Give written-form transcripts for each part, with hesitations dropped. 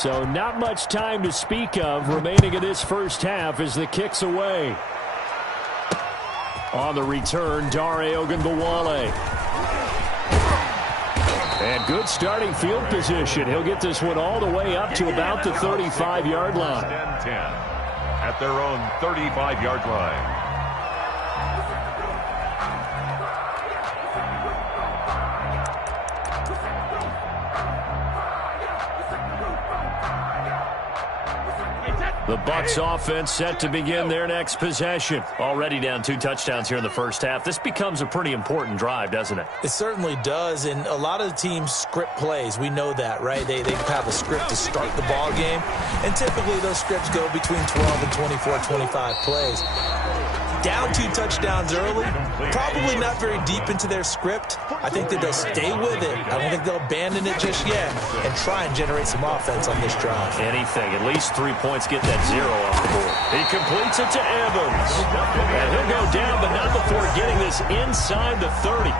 So not much time to speak of remaining in this first half as the kick's away. On the return, Dare Ogunbowale. And good starting field position. He'll get this one all the way up to about the 35-yard line. 10 at their own 35-yard line. The Bucs offense set to begin their next possession. Already down 2 touchdowns here in the first half. This becomes a pretty important drive, doesn't it? It certainly does, and a lot of the teams script plays. We know that, right? They have a script to start the ball game, and typically those scripts go between 12 and 24, 25 plays. Down 2 touchdowns early, probably not very deep into their script. I think that they'll stay with it. I don't think they'll abandon it just yet and try and generate some offense on this drive. Anything. At least 3 points, get that 0 off the board. He completes it to Evans. And he'll go down, but not before getting this inside the 30.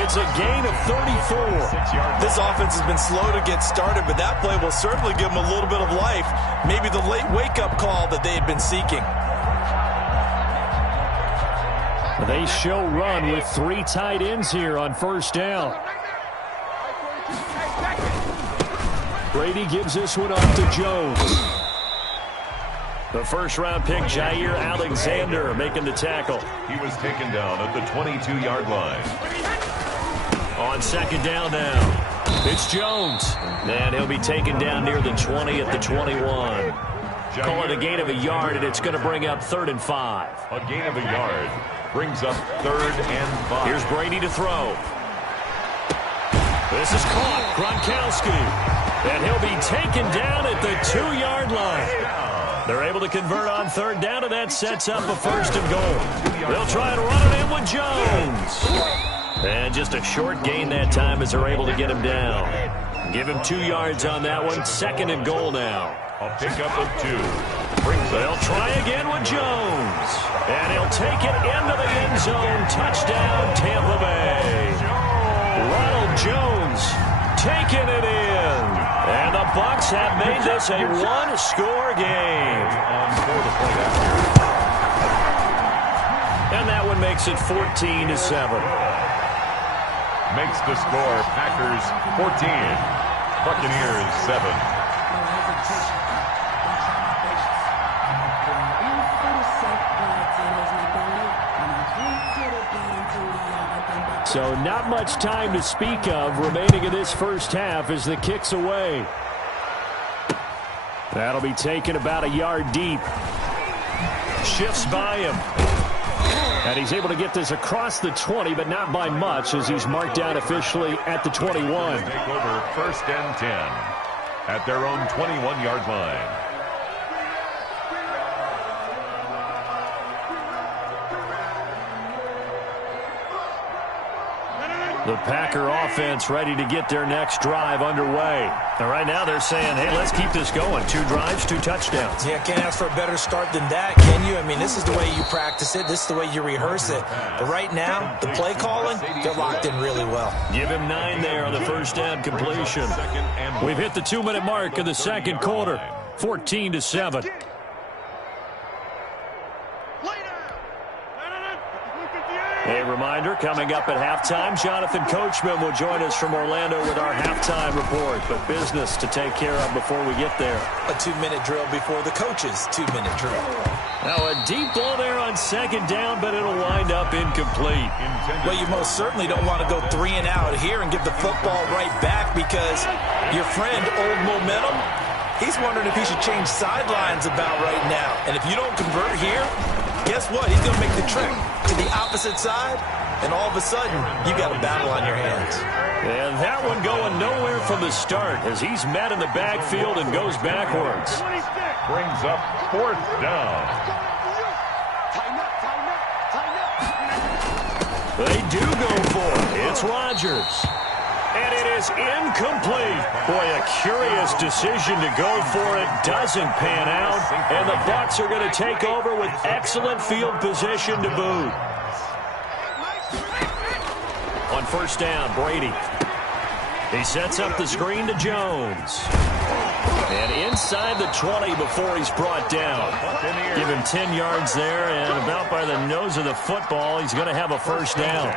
It's a gain of 34. This offense has been slow to get started, but that play will certainly give them a little bit of life. Maybe the late wake-up call that they had been seeking. They show run with 3 tight ends here on first down. Brady gives this one off to Jones. The first-round pick, Jair Alexander, making the tackle. He was taken down at the 22-yard line. On second down now, it's Jones. And he'll be taken down near the 20 at the 21. Call it a gain of a yard, and it's going to bring up 3rd and 5. A gain of a yard brings up 3rd and 5. Here's Brady to throw. This is caught. Gronkowski. And he'll be taken down at the 2-yard line. They're able to convert on 3rd down, and that sets up a 1st and goal. They'll try and run it in with Jones. And just a short gain that time as they're able to get him down. Give him 2 yards on that one. 2nd and goal now. A pickup of 2. They'll try again with Jones. And he'll take it into the end zone. Touchdown, Tampa Bay. Ronald Jones taking it in. And the Bucs have made this a 1-score game. And that one makes it 14-7. Makes the score Packers 14, Buccaneers 7. So not much time to speak of remaining in this first half as the kick's away. That'll be taken about a yard deep. Shifts by him. And he's able to get this across the 20, but not by much as he's marked down officially at the 21. Take over 1st and 10 at their own 21-yard line. The Packer offense ready to get their next drive underway. And right now they're saying, hey, let's keep this going. 2 drives, 2 touchdowns. Yeah, can't ask for a better start than that, can you? I mean, this is the way you practice it. This is the way you rehearse it. But right now, the play calling, they're locked in really well. Give him 9 there on the first down completion. We've hit the 2-minute mark of the second quarter. 14-7. A reminder, coming up at halftime, Jonathan Coachman will join us from Orlando with our halftime report. But business to take care of before we get there. A 2-minute drill before the coach's 2-minute drill. Now a deep ball there on second down, but it'll wind up incomplete. Well, you most certainly don't want to go 3 and out here and give the football right back because your friend, Old Momentum, he's wondering if he should change sidelines about right now. And if you don't convert here, guess what? He's going to make the trek to the opposite side, and all of a sudden, you got a battle on your hands. And that one going nowhere from the start as he's met in the backfield and goes backwards. Brings up 4th down. They do go for it. It's Rodgers. And it is incomplete. Boy, a curious decision to go for it. Doesn't pan out. And the Bucs are going to take over with excellent field position to boot. On first down, Brady. He sets up the screen to Jones. And inside the 20 before he's brought down. Give him 10 yards there, and about by the nose of the football, he's going to have a first down.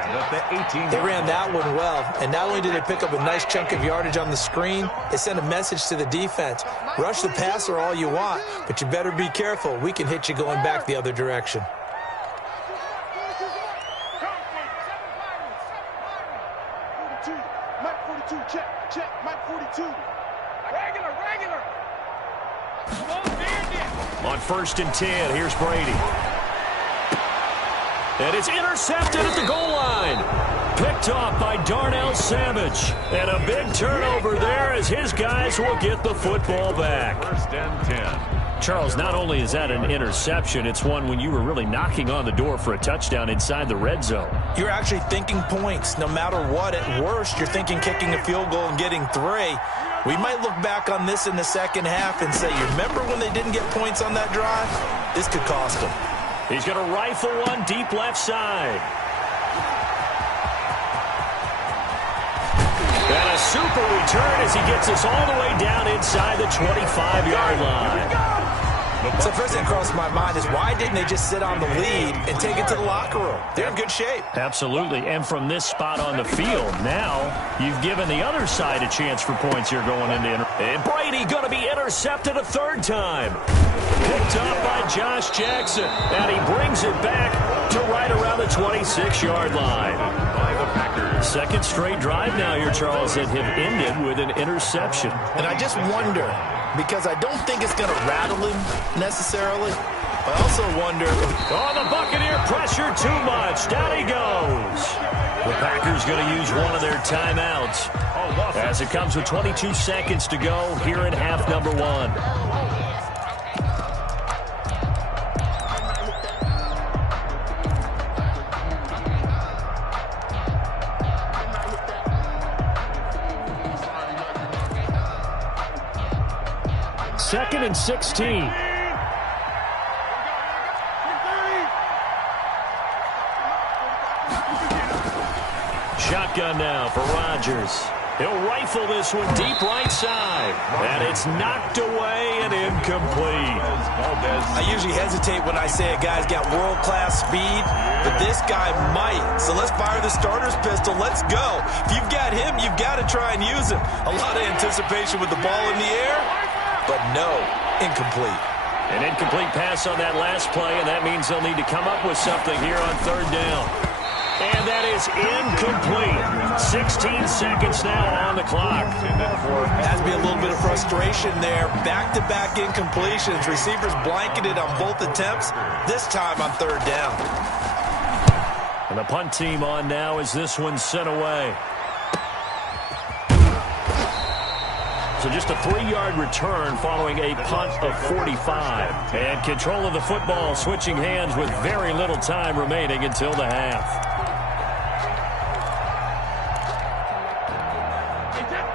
They ran that one well, and not only did they pick up a nice chunk of yardage on the screen, they sent a message to the defense. Rush the passer all you want, but you better be careful. We can hit you going back the other direction. On 1st and 10, here's Brady. And it's intercepted at the goal line. Picked off by Darnell Savage. And a big turnover there as his guys will get the football back. 1st and 10. Charles, not only is that an interception, it's one when you were really knocking on the door for a touchdown inside the red zone. You're actually thinking points. No matter what, at worst, you're thinking kicking a field goal and getting 3. We might look back on this in the second half and say, you remember when they didn't get points on that drive? This could cost them. He's going to rifle one deep left side. And a super return as he gets us all the way down inside the 25-yard line. So first thing crossed my mind is why didn't they just sit on the lead and take it to the locker room? They're in good shape. Absolutely, and from this spot on the field, now you've given the other side a chance for points here going into and Brady going to be intercepted a 3rd time. Picked up by Josh Jackson, and he brings it back to right around the 26-yard line. By the Packers. Second straight drive now here, Charles, that have ended with an interception. And I just wonder, because I don't think it's going to rattle him necessarily. I also wonder. Oh, the Buccaneer pressure too much. Down he goes. The Packers going to use one of their timeouts as it comes with 22 seconds to go here in half number 1. Second and 16. Shotgun now for Rodgers. He'll rifle this one deep right side. And it's knocked away and incomplete. I usually hesitate when I say a guy's got world-class speed, but this guy might. So let's fire the starter's pistol. Let's go. If you've got him, you've got to try and use him. A lot of anticipation with the ball in the air, but no, incomplete. An incomplete pass on that last play, and that means they'll need to come up with something here on 3rd down. And that is incomplete. 16 seconds now on the clock. Has to be a little bit of frustration there. Back-to-back incompletions. Receivers blanketed on both attempts, this time on 3rd down. And the punt team on now as this one's sent away. So just a 3-yard return following a punt of 45. And control of the football switching hands with very little time remaining until the half.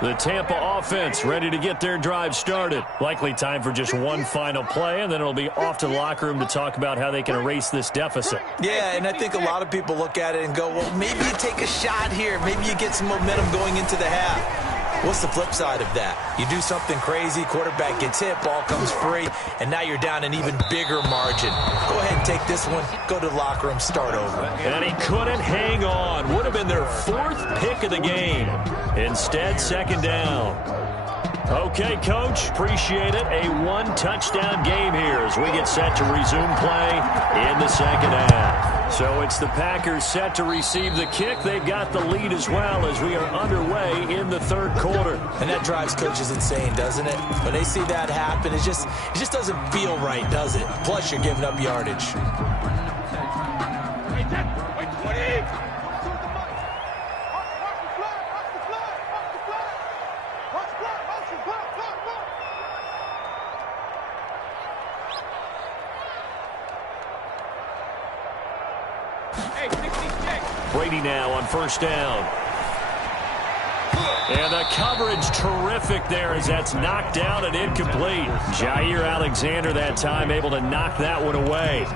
The Tampa offense ready to get their drive started. Likely time for just one final play, and then it'll be off to the locker room to talk about how they can erase this deficit. Yeah, and I think a lot of people look at it and go, well, maybe you take a shot here. Maybe you get some momentum going into the half. What's the flip side of that? You do something crazy, quarterback gets hit, ball comes free, and now you're down an even bigger margin. Go ahead and take this one, go to the locker room, start over. And he couldn't hang on. Would have been their 4th pick of the game. Instead, 2nd down. Okay, Coach, appreciate it. A 1-touchdown game here as we get set to resume play in the 2nd half. So it's the Packers set to receive the kick. They've got the lead as well as we are underway in the 3rd quarter. And that drives coaches insane, doesn't it? When they see that happen, it just doesn't feel right, does it? Plus, you're giving up yardage. Brady now on 1st down. And the coverage terrific there as that's knocked down and incomplete. Jair Alexander that time able to knock that one away.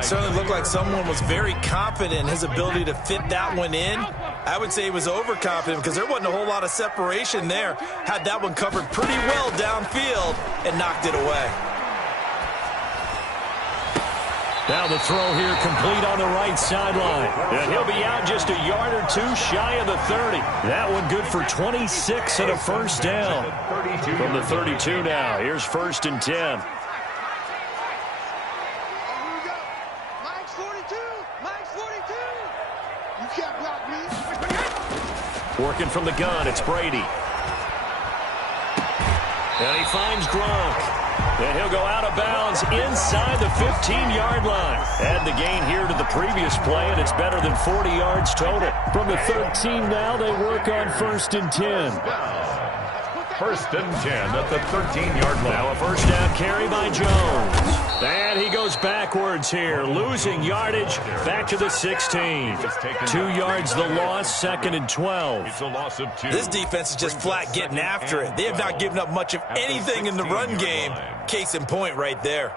Certainly looked like someone was very confident in his ability to fit that one in. I would say he was overconfident because there wasn't a whole lot of separation there. Had that one covered pretty well downfield and knocked it away. Now the throw here complete on the right sideline. And he'll be out just a yard or two shy of the 30. That one good for 26 and a first down. From the 32 now. Here's 1st and 10. Mike's 42. Mike's 42. You can't block me. Working from the gun, it's Brady. And he finds Gronk. And he'll go out of bounds inside the 15-yard line. Add the gain here to the previous play, and it's better than 40 yards total. From the 13 now, they work on 1st and 10. 1st and 10 at the 13-yard line. Now a first down carry by Jones. And he goes backwards here, losing yardage back to the 16. 2 yards the loss, 2nd and 12. It's a loss of 2. This defense is just flat getting after it. They have not given up much of anything in the run game. Case in point right there.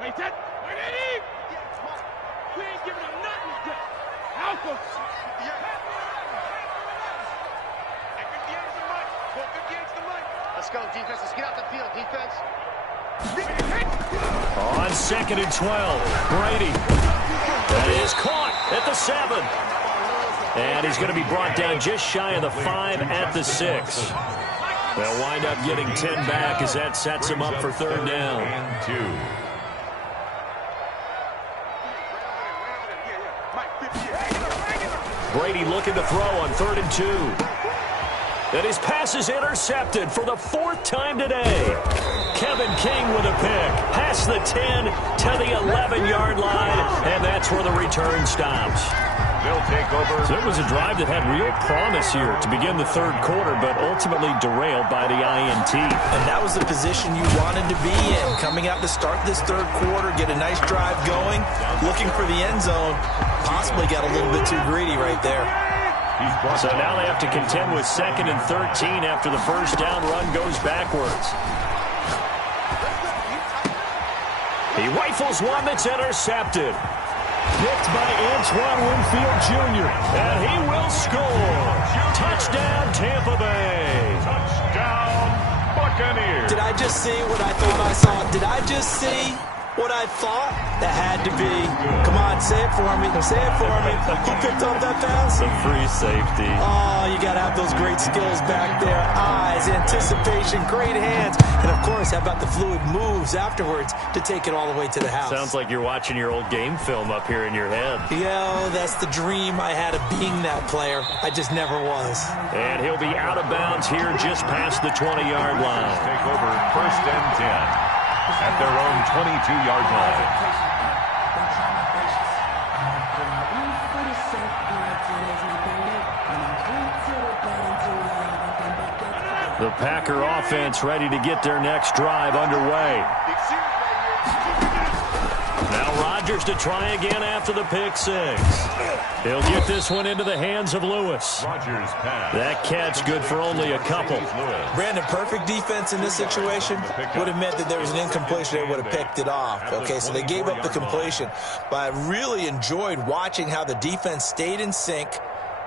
Wait, that. Wait, we ain't giving him nothing. Help him. Let's go, defense. Let's get out the field, defense. On 2nd and 12, Brady. That is caught at the 7. And he's going to be brought down just shy of the 5 at the 6. They'll wind up getting 10 back as that sets him up for 3rd down. And 2. Brady looking to throw on 3rd and 2. And his pass is intercepted for the 4th time today. Kevin King with a pick. Past the 10 to the 11-yard line, and that's where the return stops. They'll take over. So it was a drive that had real promise here to begin the 3rd quarter, but ultimately derailed by the INT. And that was the position you wanted to be in. Coming out to start this 3rd quarter, get a nice drive going, looking for the end zone. Possibly got a little bit too greedy right there. So now they have to contend with 2nd and 13 after the first down run goes backwards. He rifles one that's intercepted. Picked by Antoine Winfield Jr. And he will score. Touchdown, Tampa Bay. Touchdown, Buccaneers. Did I just see what I thought I saw? Did I just see what I thought? That had to be. Come on, say it for me. Say it for me. Who picked up that pass? The free safety. Oh, you got to have those great skills back there. Eyes, anticipation, great hands. And, of course, how about the fluid moves afterwards to take it all the way to the house? Sounds like you're watching your old game film up here in your head. Yo, that's the dream I had of being that player. I just never was. And he'll be out of bounds here just past the 20-yard line. Take over 1st and 10 at their own 22-yard line. The Packer offense ready to get their next drive underway. Now Rodgers to try again after the pick 6. He'll get this one into the hands of Lewis. Rodgers pass. That catch good for only a couple. Brandon, perfect defense in this situation would have meant that there was an incompletion. They would have picked it off. Okay, so they gave up the completion. But I really enjoyed watching how the defense stayed in sync,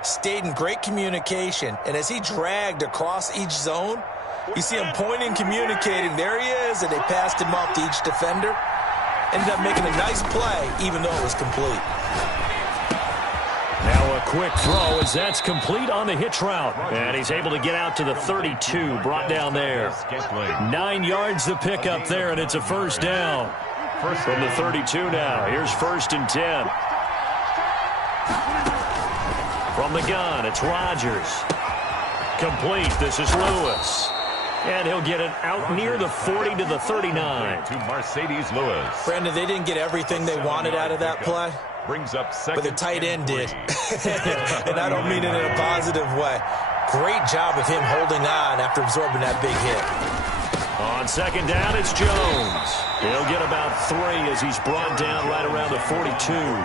stayed in great communication, and as he dragged across each zone, you see him pointing, communicating. There he is, and they passed him off to each defender. Ended up making a nice play, even though it was complete. Now a quick throw as that's complete on the hitch route. And he's able to get out to the 32, brought down there. 9 yards the pickup there, and it's a first down. From the 32 now, here's 1st and 10. From the gun, it's Rodgers. Complete, this is Lewis. And he'll get it out near the 40 to the 39. To Mercedes Lewis. Brandon, they didn't get everything they wanted out of that play. Brings up 2nd. But the tight end did. And I don't mean it in a positive way. Great job of him holding on after absorbing that big hit. On 2nd down, it's Jones. He'll get about 3 as he's brought down right around the 42.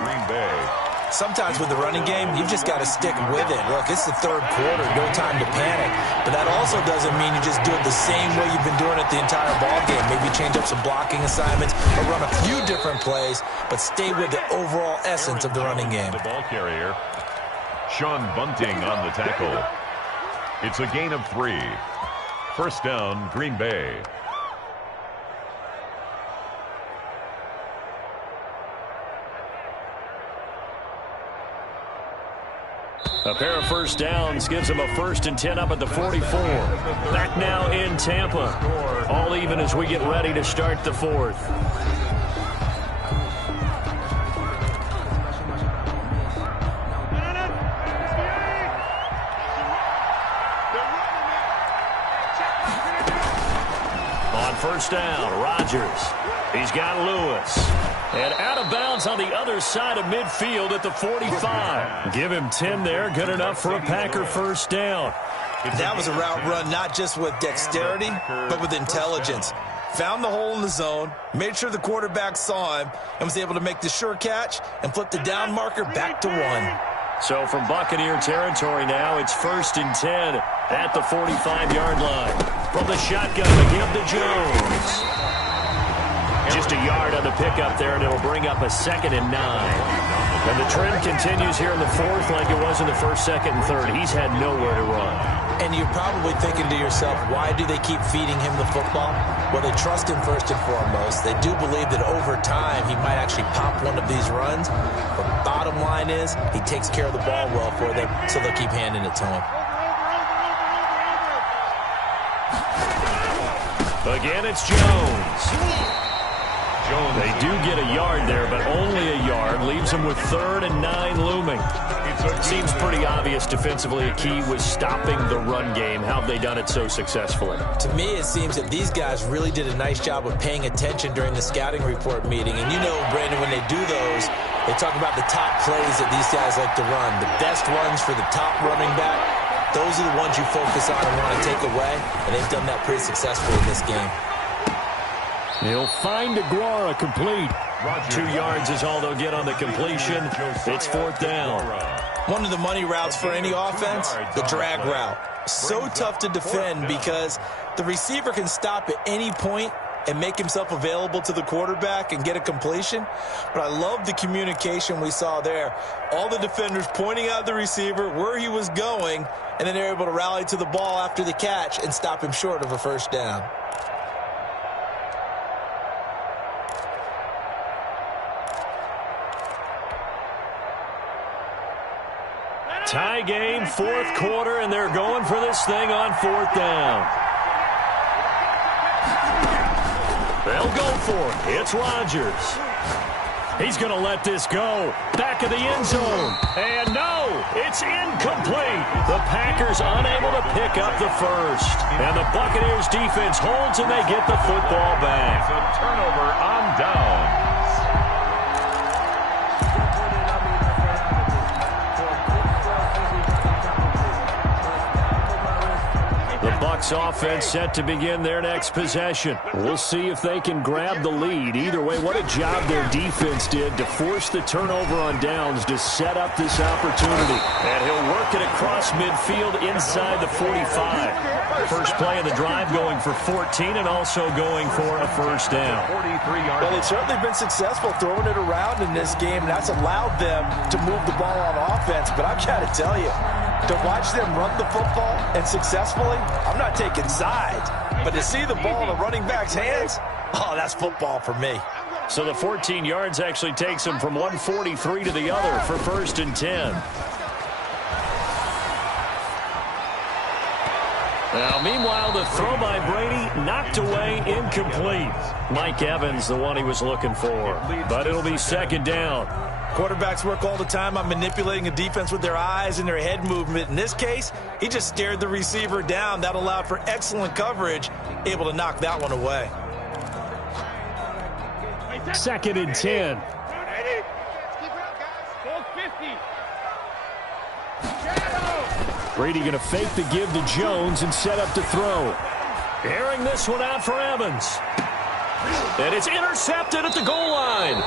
Green Bay. Sometimes with the running game, you've just got to stick with it. Look, it's the third quarter, no time to panic. But that also doesn't mean you just do it the same way you've been doing it the entire ball game. Maybe change up some blocking assignments or run a few different plays, but stay with the overall essence of the running game. The ball carrier, Sean Bunting on the tackle. It's a gain of 3. First down, Green Bay. A pair of first downs gives them a 1st and 10 up at the 44. Back now in Tampa. All even as we get ready to start the 4th. On first down, Rodgers. He's got Lewis. And out of bounds on the other side of midfield at the 45. Give him 10 there. Good enough for a Packer first down. That was a route run not just with dexterity, but with intelligence. Found the hole in the zone, made sure the quarterback saw him, and was able to make the sure catch and flip the down marker back to 1. So from Buccaneer territory now, it's 1st and 10 at the 45-yard line. From the shotgun to give to Jones. Just a yard on the pickup there, and it'll bring up a 2nd and 9. And the trend continues here in the 4th like it was in the 1st, 2nd, and 3rd. He's had nowhere to run. And you're probably thinking to yourself, why do they keep feeding him the football? Well, they trust him first and foremost. They do believe that over time he might actually pop one of these runs. But bottom line is he takes care of the ball well for them, so they'll keep handing it to him. Again, it's Jones. They do get a yard there, but only a yard. Leaves them with 3rd and 9 looming. Seems pretty obvious defensively a key was stopping the run game. How have they done it so successfully? To me, it seems that these guys really did a nice job of paying attention during the scouting report meeting. And you know, Brandon, when they do those, they talk about the top plays that these guys like to run. The best runs for the top running back, those are the ones you focus on and want to take away. And they've done that pretty successfully in this game. He'll find Aguara complete. 2 yards is all they'll get on the completion. It's 4th down. One of the money routes for any offense, the drag route. So tough to defend because the receiver can stop at any point and make himself available to the quarterback and get a completion. But I love the communication we saw there. All the defenders pointing out the receiver, where he was going, and then they're able to rally to the ball after the catch and stop him short of a first down. Tie game, 4th quarter, and they're going for this thing on 4th down. They'll go for it. It's Rodgers. He's going to let this go. Back of the end zone. And no, it's incomplete. The Packers unable to pick up the first. And the Buccaneers defense holds and they get the football back. It's a turnover on downs. Bucs offense set to begin their next possession. We'll see if they can grab the lead. Either way, what a job their defense did to force the turnover on downs to set up this opportunity. And he'll work it across midfield inside the 45. First play of the drive going for 14 and also going for a first down. Well, they've certainly been successful throwing it around in this game. That's allowed them to move the ball on offense. But I've got to tell you, to watch them run the football and successfully, I'm not taking sides, but to see the ball in the running back's hands, oh, that's football for me. So the 14 yards actually takes him from 143 to the other for 1st and 10. Now, meanwhile, the throw by Brady knocked away, incomplete. Mike Evans, the one he was looking for, but it'll be 2nd down. Quarterbacks work all the time on manipulating a defense with their eyes and their head movement. In this case, he just stared the receiver down. That allowed for excellent coverage, able to knock that one away. 2nd and 10. Brady going to fake the give to Jones and set up to throw. Airing this one out for Evans. And it's intercepted at the goal line.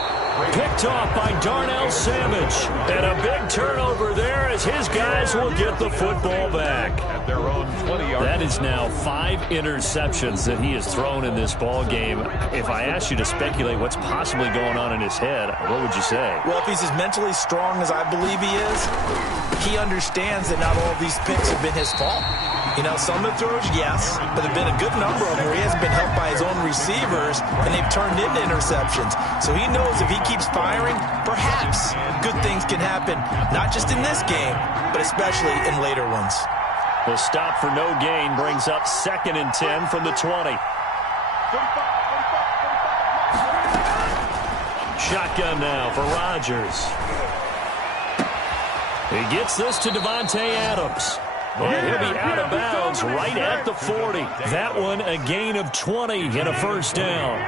Picked off by Darnell Savage. And a big turnover there as his guys will get the football back. At their own 20-yard. That is now 5 interceptions that he has thrown in this ball game. If I asked you to speculate what's possibly going on in his head, what would you say? Well, if he's as mentally strong as I believe he is, he understands that not all of these picks have been his fault. You know, some of the throws, yes, but there have been a good number of them where he hasn't been helped by his own receivers, and they've turned into interceptions. So he knows if he keeps firing, perhaps good things can happen, not just in this game, but especially in later ones. The stop for no gain brings up 2nd and 10 from the 20. Shotgun now for Rodgers. He gets this to Devontae Adams. And he'll be out of bounds right at the 40. That one a gain of 20 and a first down.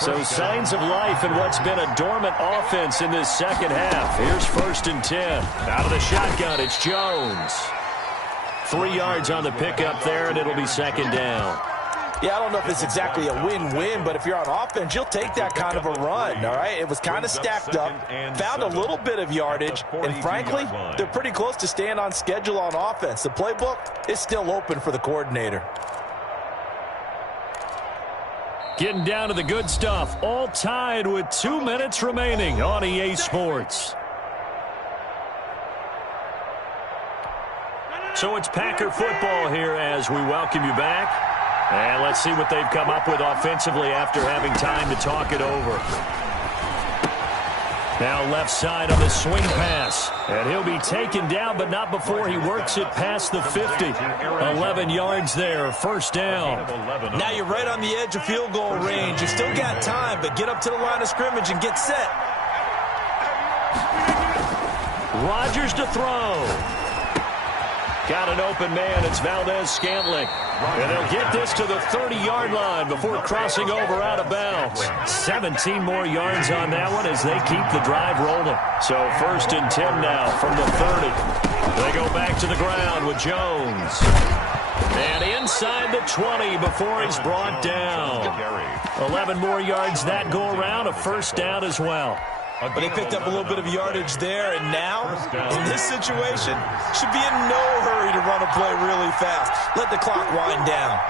So signs of life in what's been a dormant offense in this second half. Here's 1st and 10. Out of the shotgun, it's Jones. 3 yards on the pickup there, and it'll be 2nd down. Yeah, I don't know if it's exactly a win-win, but if you're on offense, you'll take that kind of a run, all right? It was kind of stacked up, found a little bit of yardage, and frankly, they're pretty close to staying on schedule on offense. The playbook is still open for the coordinator. Getting down to the good stuff, all tied with 2 minutes remaining on EA Sports. So it's Packer football here as we welcome you back. And let's see what they've come up with offensively after having time to talk it over. Now left side on the swing pass. And he'll be taken down, but not before he works it past the 50. 11 yards there, first down. Now you're right on the edge of field goal range. You've still got time, but get up to the line of scrimmage and get set. Rodgers to throw. Got an open man. It's Valdez-Scantling. And they'll get this to the 30-yard line before crossing over out of bounds. 17 more yards on that one as they keep the drive rolling. So 1st and 10 now from the 30. They go back to the ground with Jones. And inside the 20 before he's brought down. 11 more yards that go around. A first down as well. But they picked up a little bit of yardage there, and now, in this situation, should be in no hurry to run a play really fast. Let the clock wind down.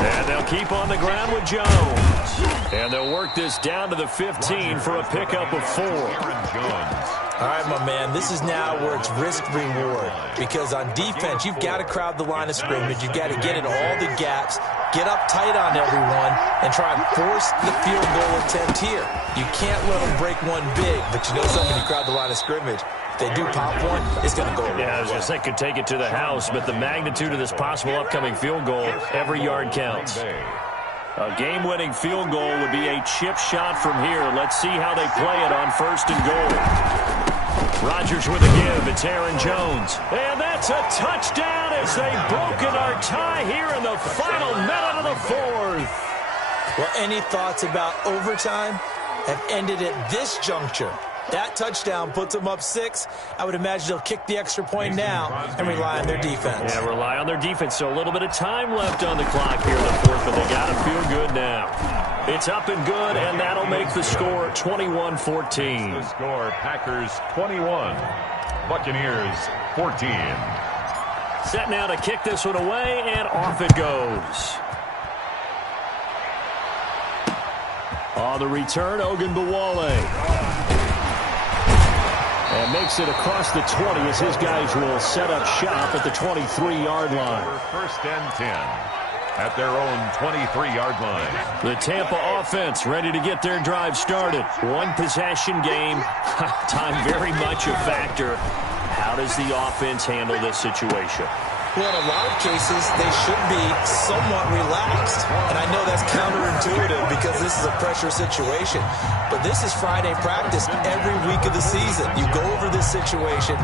And they'll keep on the ground with Jones. And they'll work this down to the 15 for a pickup of 4. All right, my man, this is now where it's risk-reward. Because on defense, you've got to crowd the line of scrimmage. You've got to get in all the gaps, get up tight on everyone, and try and force the field goal attempt here. You can't let them break one big, but you know something, you crowd the line of scrimmage. If they do pop one, it's going to go away. Yeah, I was going to say could take it to the house, but the magnitude of this possible upcoming field goal, every yard counts. A game-winning field goal would be a chip shot from here. Let's see how they play it on 1st and goal. Rodgers with a give. It's Aaron Jones. And that's a touchdown as they've broken our tie here in the final minute of the 4th. Well, any thoughts about overtime have ended at this juncture. That touchdown puts them up 6. I would imagine they'll kick the extra point now and rely on their defense. Yeah, rely on their defense. So a little bit of time left on the clock here in the 4th, but they got to feel good now. It's up and good, and that'll make the score 21-14. The score, Packers 21, Buccaneers 14. Set now to kick this one away, and off it goes. On the return, Ogunbowale. And makes it across the 20 as his guys will set up shop at the 23-yard line. 1st and 10 at their own 23-yard line. The Tampa offense ready to get their drive started. One possession game. Time very much a factor. How does the offense handle this situation? Well, in a lot of cases, they should be somewhat relaxed. And I know that's counterintuitive because this is a pressure situation. But this is Friday practice every week of the season. You go over this situation,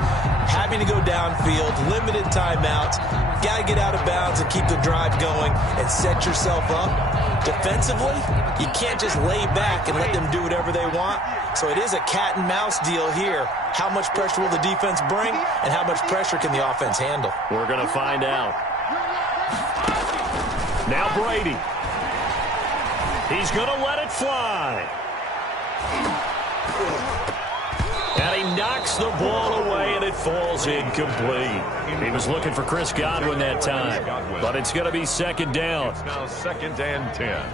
having to go downfield, limited timeouts, got to get out of bounds and keep the drive going and set yourself up. Defensively, You can't just lay back and let them do whatever they want. So it is a cat and mouse deal here. How much pressure will the defense bring, and how much pressure can the offense handle? We're going to find out. Now Brady. He's going to let it fly. And he knocks the ball away, and it falls incomplete. He was looking for Chris Godwin that time, but it's going to be second down. It's now 2nd and 10.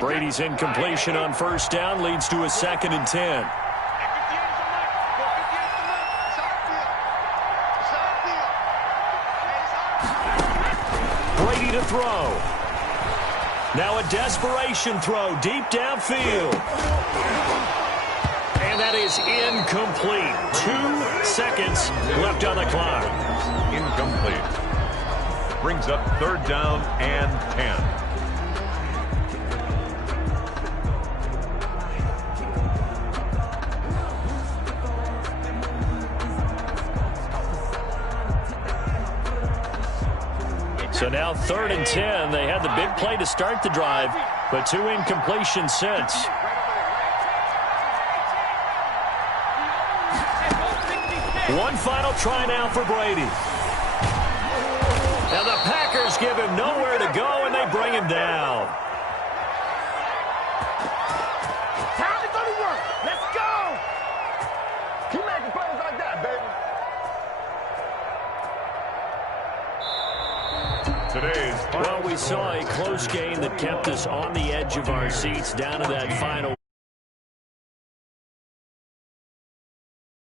Brady's incompletion on first down leads to a 2nd and 10. Brady to throw. Now a desperation throw deep downfield. And that is incomplete. 2 seconds left on the clock. Incomplete. Brings up 3rd down and 10. So now 3rd and 10. They had the big play to start the drive, but 2 incompletions since. One final try now for Brady. And the Packers give him nowhere to go, and they bring him down. Time to go to work. Let's go. Keep making plays like that, baby. Today's Well, we saw a close game that kept us on the edge of our seats down to that final